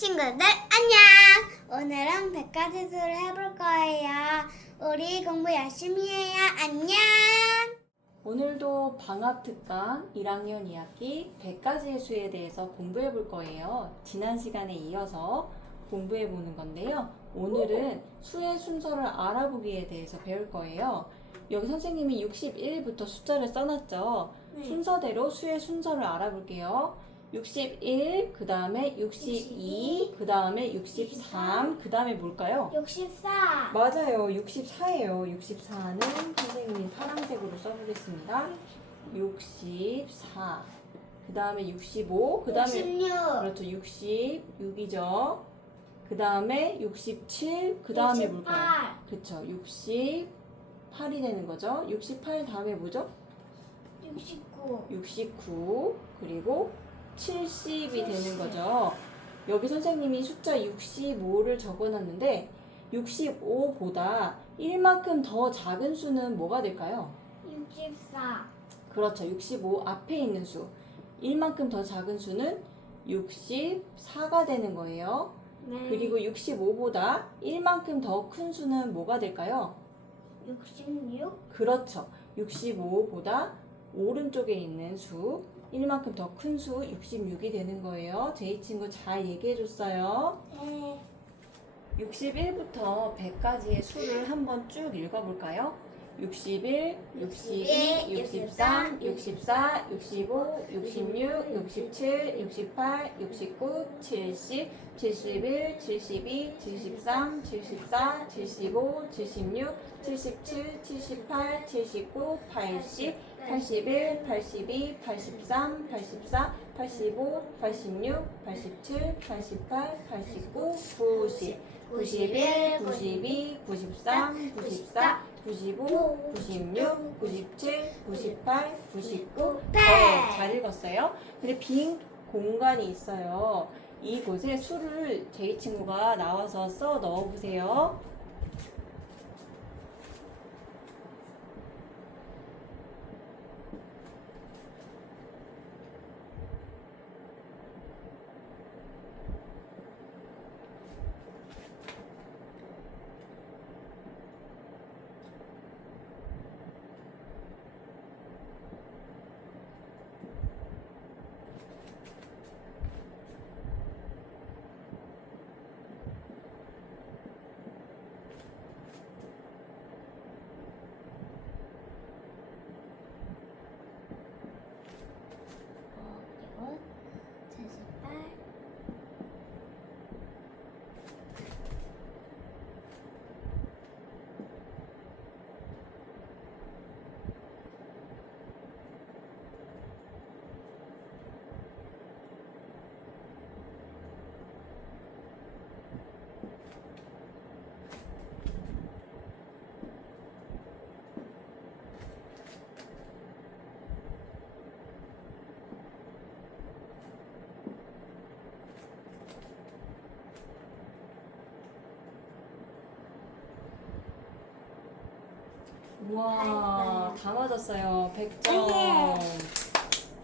친구들 안녕! 오늘은 100가지 수를 해볼 거예요. 우리 공부 열심히 해요. 안녕! 오늘도 방학 특강 1학년 2학기 100가지의 수에 대해서 공부해 볼 거예요. 지난 시간에 이어서 공부해 보는 건데요. 오늘은 수의 순서를 알아보기에 대해서 배울 거예요. 여기 선생님이 61부터 숫자를 써놨죠. 네. 순서대로 수의 순서를 알아볼게요. 61, 그 다음에 62, 그 다음에 63, 그 다음에 뭘까요? 64 맞아요. 64예요. 64는 선생님이 파란색으로 써보겠습니다. 64. 그 다음에 65. 그 다음에 66 그렇죠. 66이죠. 그 다음에 67. 그 다음에 뭘까요? 그렇죠. 68이 되는 거죠. 68 다음에 뭐죠? 69 69. 그리고 70이 되는 거죠. 여기 선생님이 숫자 65를 적어놨는데 65보다 1만큼 더 작은 수는 뭐가 될까요? 64 그렇죠. 65 앞에 있는 수. 1만큼 더 작은 수는 64가 되는 거예요. 네. 그리고 65보다 1만큼 더 큰 수는 뭐가 될까요? 66 그렇죠. 65보다 오른쪽에 있는 수, 1만큼 더 큰 수 66이 되는 거예요. 제이 친구 잘 얘기해줬어요. 네. 61부터 100까지의 수를 한번 쭉 읽어볼까요? 61, 62, 63, 64, 65, 66, 67, 68, 69, 70, 71, 72, 73, 74, 75, 76, 77, 78, 79, 80, 81, 82, 83, 84, 85, 86, 87, 88, 89, 90, 91, 92, 93, 94, 95, 96, 97, 98, 99. 잘 읽었어요. 근데 빈 공간이 있어요. 이곳에 수를 제이 친구가 나와서 써 넣어보세요. 그리고 78 우와, 다 맞았어요. 100점.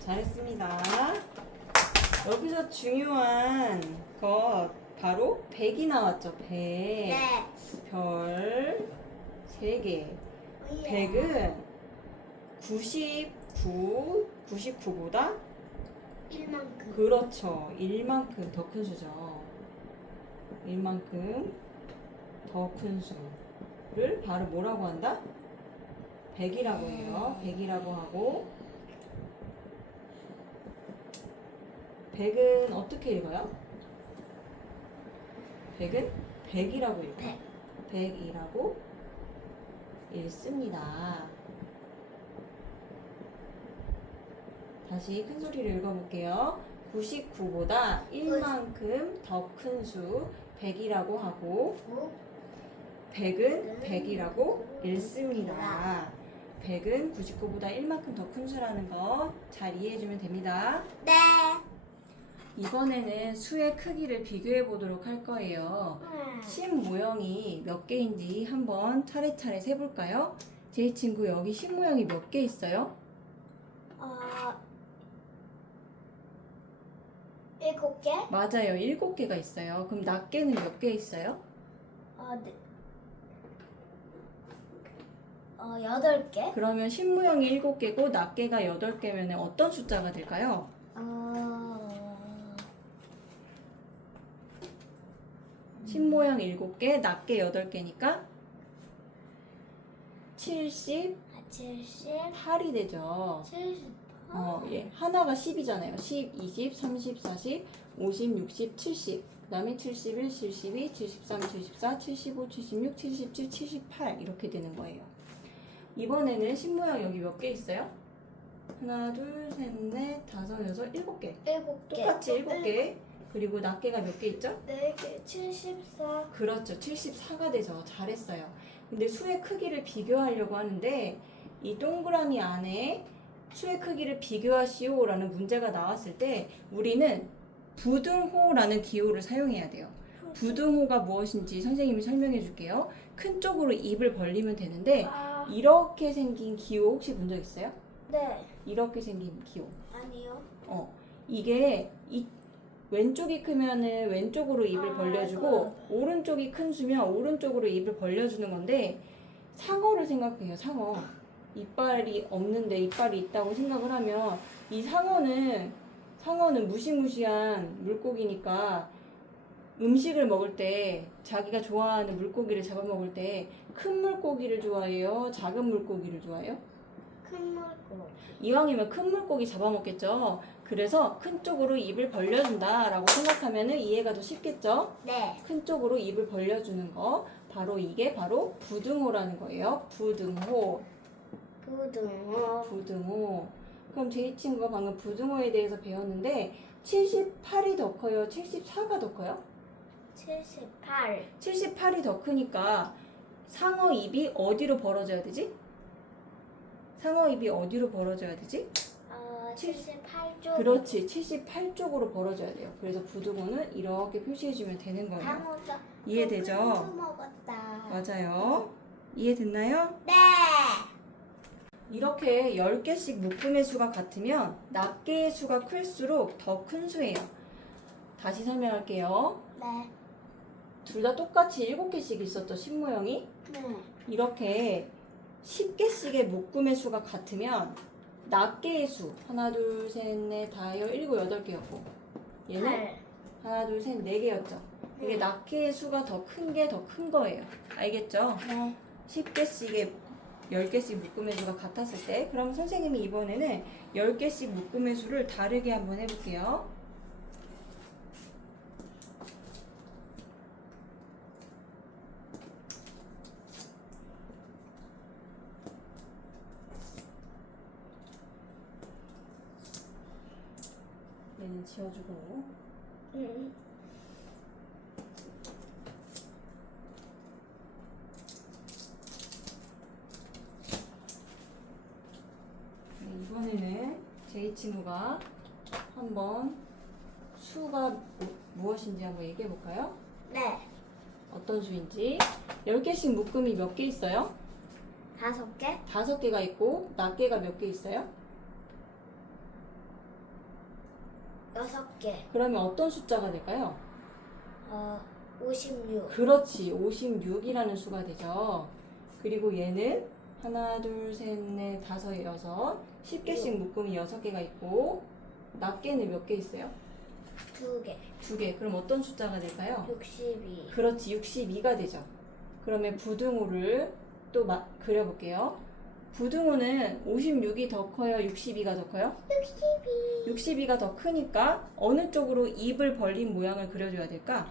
잘했습니다. 여기서 중요한 것 바로 100이 나왔죠. 100. 네. 별 3개. 100은 99보다 1만큼 그렇죠. 1만큼 더 큰 수죠. 1만큼 더 큰 수를 바로 뭐라고 한다? 100이라고 해요. 100이라고 하고 100은 어떻게 읽어요? 100은 100이라고 읽어요. 100이라고 읽습니다. 다시 큰 소리로 읽어볼게요. 99보다 1만큼 더 큰 수 100이라고 하고 100은 100이라고 읽습니다. 100은 99보다 1만큼 더 큰 수라는 거 잘 이해해주면 됩니다. 네. 이번에는 수의 크기를 비교해 보도록 할 거예요. 심 모형이 몇 개인지 한번 차례차례 세볼까요? 제 친구 여기 심 모형이 몇 개 있어요? 1, 7개? 맞아요. 7개가 있어요. 그럼 낱개는 몇 개 있어요? 네. 8개? 그러면 신모형이 7개고 낱개가 8개면 어떤 숫자가 될까요? 신모형 7개, 낱개 8개니까 78이 70, 되죠. 70. 예. 하나가 10이잖아요. 10, 20, 30, 40, 50, 60, 70. 그 다음에 71, 72, 73, 74, 75, 76, 77, 78 이렇게 되는 거예요. 이번에는 신모형 여기 몇 개 있어요? 하나, 둘, 셋, 넷, 다섯, 여섯, 7개. 7개. 똑같이 7개. 그리고 낱개가 몇 개 있죠? 4개, 74. 그렇죠. 74가 되죠. 잘했어요. 근데 수의 크기를 비교하려고 하는데 이 동그라미 안에 수의 크기를 비교하시오라는 문제가 나왔을 때 우리는 부등호라는 기호를 사용해야 돼요. 부등호가 무엇인지 선생님이 설명해 줄게요. 큰 쪽으로 입을 벌리면 되는데 이렇게 생긴 기호 혹시 본 적 있어요? 네. 이렇게 생긴 기호. 아니요. 이게 왼쪽이 크면은 왼쪽으로 입을 벌려주고 오른쪽이 큰 수면 오른쪽으로 입을 벌려주는 건데 상어를 생각해요. 상어. 이빨이 없는데 이빨이 있다고 생각을 하면 이 상어는 무시무시한 물고기니까 음식을 먹을 때 자기가 좋아하는 물고기를 잡아먹을 때 큰 물고기를 좋아해요? 작은 물고기를 좋아해요? 큰 물고기. 이왕이면 큰 물고기 잡아먹겠죠. 그래서 큰 쪽으로 입을 벌려준다 라고 생각하면 이해가 더 쉽겠죠. 네. 큰 쪽으로 입을 벌려주는 거 이게 바로 부등호라는 거예요. 부등호. 부등호. 그럼 제 친구가 방금 부등호에 대해서 배웠는데 78이 더 커요? 74가 더 커요? 78. 78이 더 크니까 상어 입이 어디로 벌어져야 되지? 상어 입이 어디로 벌어져야 되지? 78쪽. 그렇지. 78쪽으로 벌어져야 돼요. 그래서 부등호는 이렇게 표시해주면 되는 거예요. 상어가 이해되죠? 먹었다. 맞아요. 이해됐나요? 네. 이렇게 10개씩 묶음의 수가 같으면 낱개의 수가 클수록 더 큰 수예요. 다시 설명할게요. 네. 둘 다 똑같이 7개씩 있었죠, 신모형이? 네. 이렇게 10개씩의 묶음의 수가 같으면 낱개의 수 하나, 둘, 셋, 넷, 다, 여, 일곱, 8개였고 얘는 8. 하나, 둘, 셋, 4개였죠. 이게 낱개의 수가 더 큰 게 더 큰 거예요. 알겠죠? 네. 10개씩의 10개씩 묶음의 수가 같았을 때 그럼 선생님이 이번에는 10개씩 묶음의 수를 다르게 한번 해볼게요. 얘는 지워주고 이번에는 제 친구가 한번 수가 무엇인지 한번 얘기해 볼까요? 네. 어떤 수인지. 10개씩 묶음이 몇 개 있어요? 5개? 5개가 있고 낱개가 몇 개 있어요? 6개. 그러면 어떤 숫자가 될까요? 56. 그렇지. 56이라는 수가 되죠. 그리고 얘는 하나, 둘, 셋, 넷, 다섯, 여섯 10개씩 묶음이 6개가 있고 낱개는 몇 개 있어요? 2개. 2개. 그럼 어떤 숫자가 될까요? 62. 그렇지. 62가 되죠. 그러면 부등호를 또 그려볼게요. 부등호는 56이 더 커요? 62가 더 커요? 62. 62가 더 크니까 어느 쪽으로 입을 벌린 모양을 그려줘야 될까?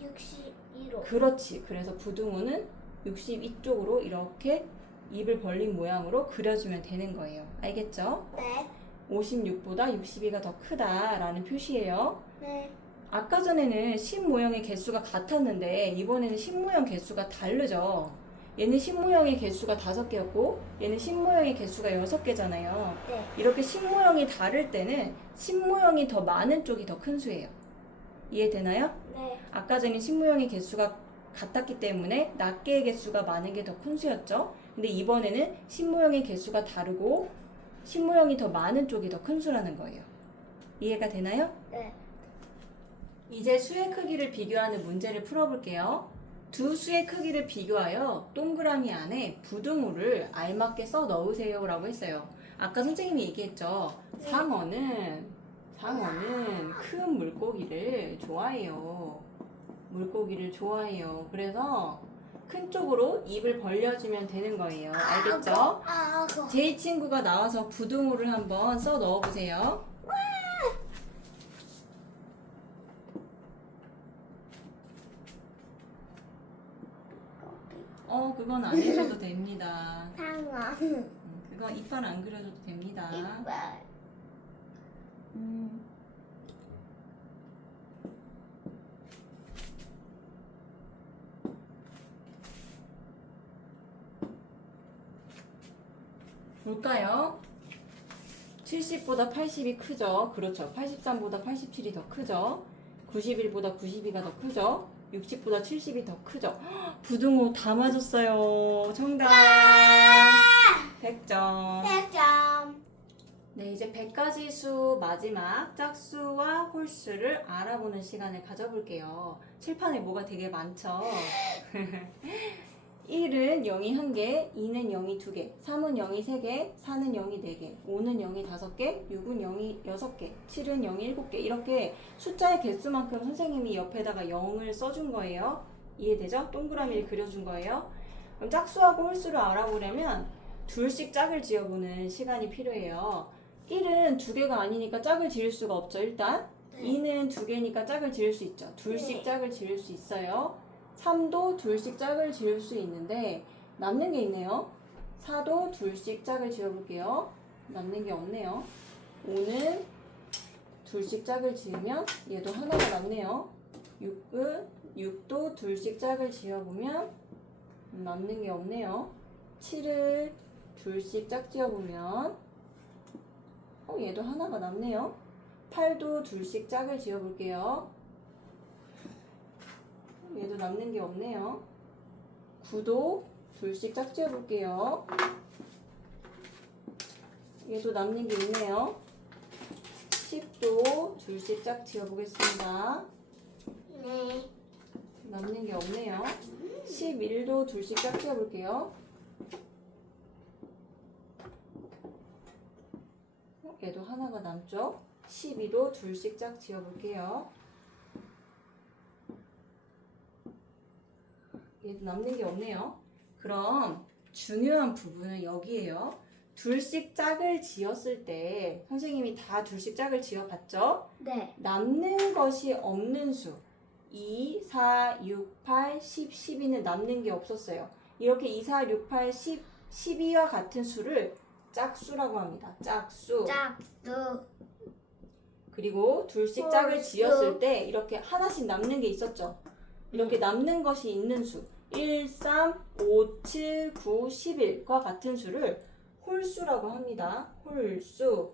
62로. 그렇지. 그래서 부등호는 62쪽으로 이렇게 입을 벌린 모양으로 그려주면 되는 거예요. 알겠죠? 네. 56보다 62가 더 크다라는 표시예요. 네. 아까 전에는 신모형의 개수가 같았는데 이번에는 신모형 개수가 다르죠. 얘는 신모형의 개수가 5개였고 얘는 신모형의 개수가 6개잖아요. 네. 이렇게 신모형이 다를 때는 신모형이 더 많은 쪽이 더 큰 수예요. 이해되나요? 네. 아까 전에 신모형의 개수가 같았기 때문에 낱개의 개수가 많은 게 더 큰 수였죠. 근데 이번에는 신모형의 개수가 다르고 신모형이 더 많은 쪽이 더 큰 수라는 거예요. 이해가 되나요? 네. 이제 수의 크기를 비교하는 문제를 풀어볼게요. 두 수의 크기를 비교하여 동그라미 안에 부등호를 알맞게 써 넣으세요 라고 했어요. 아까 선생님이 얘기했죠. 상어는 큰 물고기를 좋아해요. 물고기를 좋아해요. 그래서 큰 쪽으로 입을 벌려주면 되는 거예요. 알겠죠? 그거. 제이 친구가 나와서 부등호를 한번 써 넣어보세요. 그건 안 해줘도 됩니다. 상어. 그건 이빨 안 그려줘도 됩니다. 이빨. 볼까요? 70보다 80이 크죠? 그렇죠. 83보다 87이 더 크죠? 91보다 92가 더 크죠? 60보다 70이 더 크죠? 헉, 부등호 다 맞았어요. 정답! 100점. 100점. 네, 이제 100가지 수 마지막 짝수와 홀수를 알아보는 시간을 가져볼게요. 칠판에 뭐가 되게 많죠? 1은 0이 1개, 2는 0이 2개, 3은 0이 3개, 4는 0이 4개, 5는 0이 5개, 6은 0이 6개, 7은 0이 7개. 이렇게 숫자의 개수만큼 선생님이 옆에다가 0을 써준 거예요. 이해되죠? 동그라미를 그려준 거예요. 그럼 짝수하고 홀수를 알아보려면 둘씩 짝을 지어보는 시간이 필요해요. 1은 2개가 아니니까 짝을 지을 수가 없죠, 일단. 2는 2개니까 짝을 지을 수 있죠. 둘씩 짝을 지을 수 있어요. 3도 둘씩 짝을 지을 수 있는데 남는 게 있네요. 4도 둘씩 짝을 지어볼게요. 남는 게 없네요. 5는 둘씩 짝을 지으면 얘도 하나가 남네요. 6도 둘씩 짝을 지어보면 남는 게 없네요. 7을 둘씩 짝 지어보면 얘도 하나가 남네요. 8도 둘씩 짝을 지어볼게요. 얘도 남는 게 없네요. 9도 둘씩 짝 지어볼게요. 얘도 남는 게 있네요. 10도 둘씩 짝 지어보겠습니다. 네. 남는 게 없네요. 11도 둘씩 짝 지어볼게요. 얘도 하나가 남죠. 12도 둘씩 짝 지어볼게요. 얘도 남는 게 없네요. 그럼 중요한 부분은 여기에요. 둘씩 짝을 지었을 때 선생님이 다 둘씩 짝을 지어봤죠? 네. 남는 것이 없는 수 2, 4, 6, 8, 10, 12는 남는 게 없었어요. 이렇게 2, 4, 6, 8, 10, 12와 같은 수를 짝수라고 합니다. 짝수. 짝수. 그리고 둘씩 짝을 지었을 때 이렇게 하나씩 남는 게 있었죠. 이렇게 남는 것이 있는 수 1, 3, 5, 7, 9, 11과 같은 수를 홀수라고 합니다. 홀수.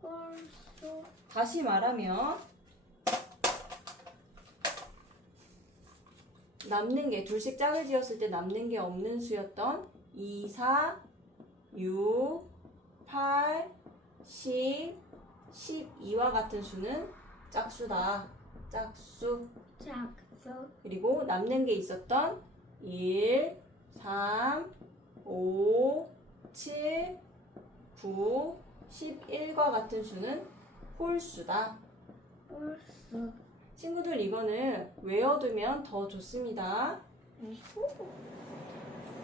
홀수. 다시 말하면 남는 게 둘씩 짝을 지었을 때 남는 게 없는 수였던 2, 4, 6, 8, 10, 12와 같은 수는 짝수다. 짝수. 짝수. 그리고 남는 게 있었던 1, 3, 5, 7, 9, 11과 같은 수는 홀수다. 홀수. 친구들 이거는 외워두면 더 좋습니다.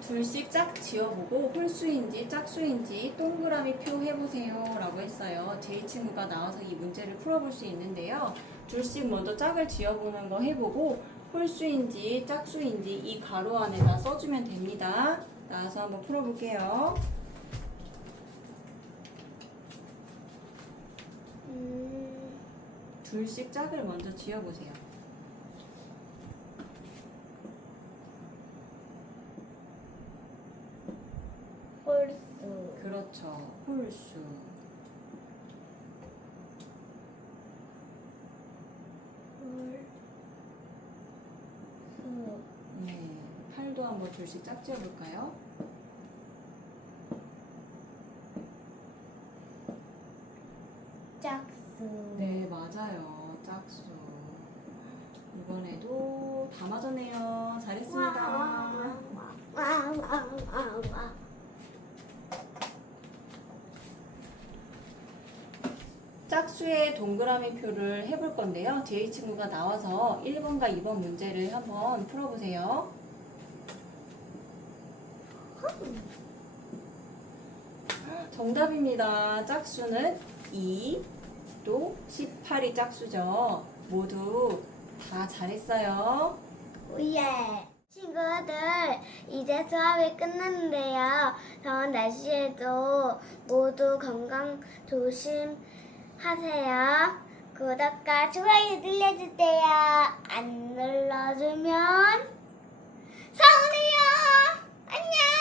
둘씩 짝 지어보고 홀수인지 짝수인지 동그라미 표 해보세요 라고 했어요. 제이 친구가 나와서 이 문제를 풀어볼 수 있는데요. 둘씩 먼저 짝을 지어보는 거 해보고 홀수인지 짝수인지 이 가로 안에다 써주면 됩니다. 나와서 한번 풀어볼게요. 둘씩 짝을 먼저 지어보세요. 홀수. 그렇죠. 홀수. 홀수. 네. 8도 한번 둘씩 짝 지어볼까요? 짝수. 짝수. 이번에도 다 맞았네요. 잘했습니다. 짝수의 동그라미 표를 해볼 건데요. 제이 친구가 나와서 1번과 2번 문제를 한번 풀어보세요. 정답입니다. 짝수는 2, 또 18이 짝수죠. 모두 다 잘했어요. 오예. 친구들, 이제 수업이 끝났는데요. 더운 날씨에도 모두 건강 조심하세요. 구독과 좋아요 눌러주세요. 안 눌러주면 서운해요. 안녕.